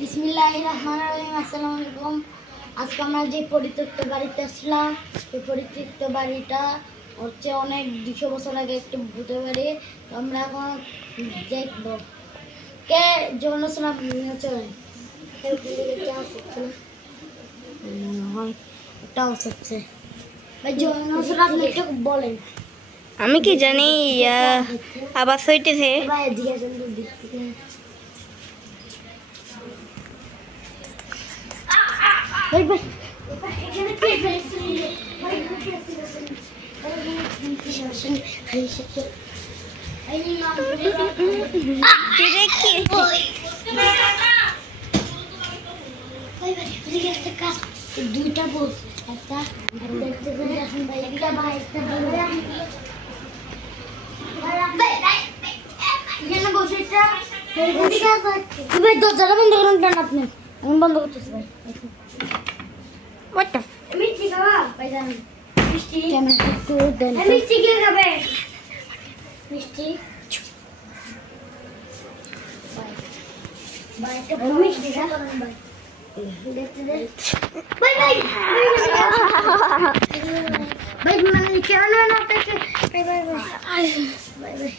বিসমিল্লাহিররহমানিররহিম। আসসালামু আলাইকুম। আজকে আমরা যে পরিত্যক্ত বাড়িতে আসলাম, এই পরিত্যক্ত বাড়িটা হচ্ছে অনেক 200 বছর আগে একটি ভূতের বাড়ি। তো আমরা এখন দেখবো কে জনসলাম চলেন বলেন। আমি কি জানি আবার হইতেছে। দুইটা বল একটা দরজাটা বন্ধ করুন কেন আপনি? এখন বন্ধ করতেছি ভাই। মিষ্টি খাওয়া ভাই জান, মিষ্টি কেমন একটু দেন। মিষ্টি কে খাবে? মিষ্টি ভাই একটা মিষ্টি খাবেন ভাই। দেখতে দে ভাই ভাই ভাই মানে কেমন না পেতে ভাই ভাই ভাই ভাই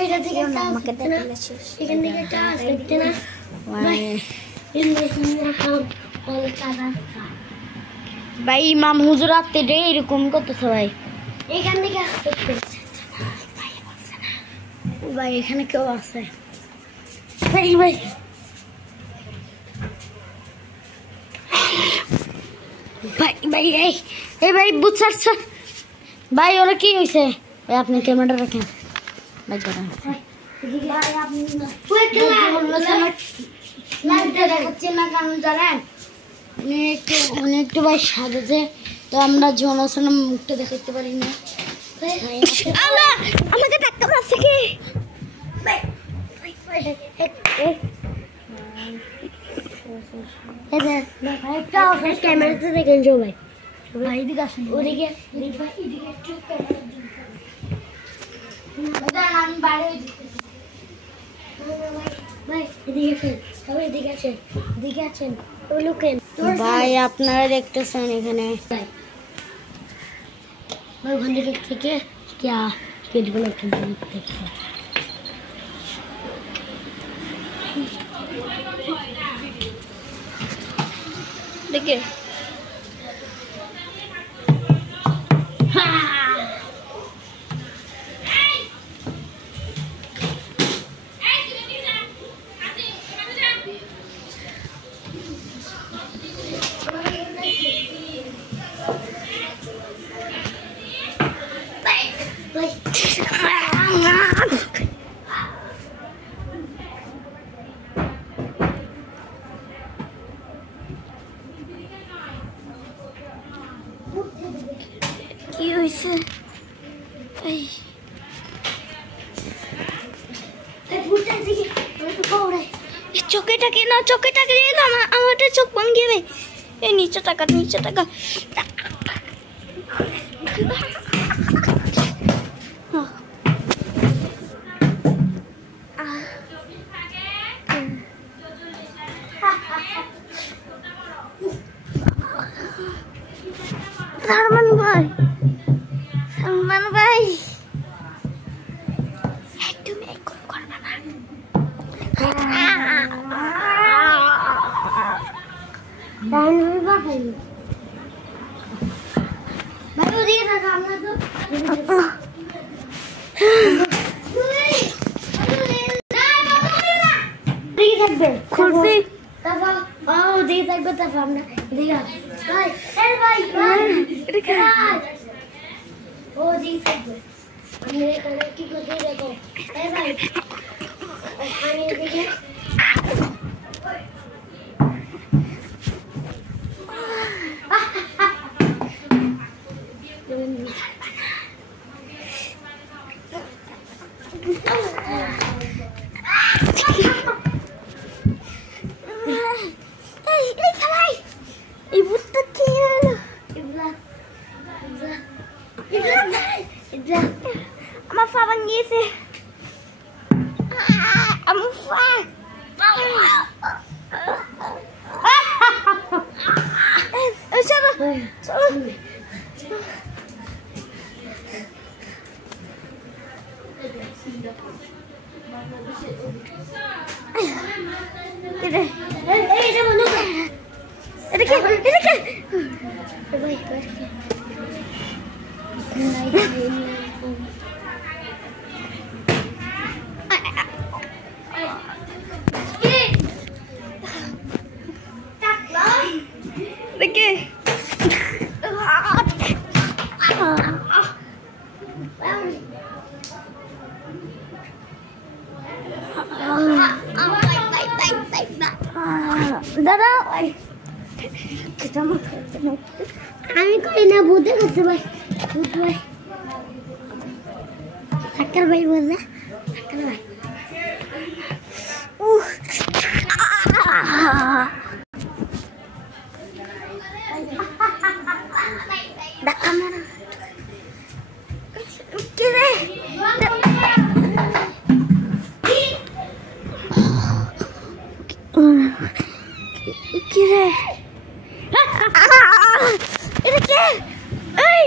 এইটা থেকে আমাকে দেখতে এখান থেকে টাস দেখতে না ভাই ইনভেস্টমেন্ট রাখো অল টাকা ভাই ইমাম হুজুর আতে রে এরকম করতেছে ভাই। এখান থেকে ভাই বলছে না ভাই এখানে কেউ আছে ভাই ভাই ভাই ভাই এই ভাই বুঝছ ভাই ওরা কি হয়েছে ভাই? আপনি ক্যামেরা রাখেন ভাই ধরেন ভাই আপনি দেখাচ্ছেন না কেন জানেন? উনি একটু ভাই সাজাতে, তো আমরা জনসন মুখটা দেখাতে পারি না। আমাকে ধাক্কা মারছে কি? ক্যামেরাতে দেখেন সবাই ভাই এদিকে আসুন ওদিকে আমি বাইরে ভাই আপনারা দেখতেছেন এখানে ওখান থেকে কেটগুলো একটু দেখতে দেখে কি হয়েছে? চোখেটাকে না আমার চোখ ভাঙিয়ে দেয়। এই নিচে টাকা সালমান ভাই তুমি এখন করবে না। খুলছি দিয়ে থাকবে তারপর আমরা ও দিয়ে থাকবে কি করতে দেখো ভাই দেখে আমার পা ভাঙিয়েছে। আমার পা দাদা আমি কই না বুঝে গেছে ভাই বুঝ ভাই সাক্কার ভাই বলে সাক্কার ভাই দেখা মেরা কি রে কি রে এটা কে এই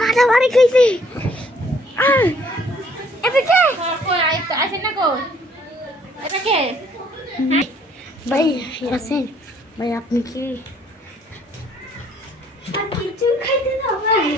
মাথা বাড়ি খাইছি এটা কে আসেন না গো এটা কে ভাই আসেন ভাই আপনি কি কিছু খাইতে দাও ভাই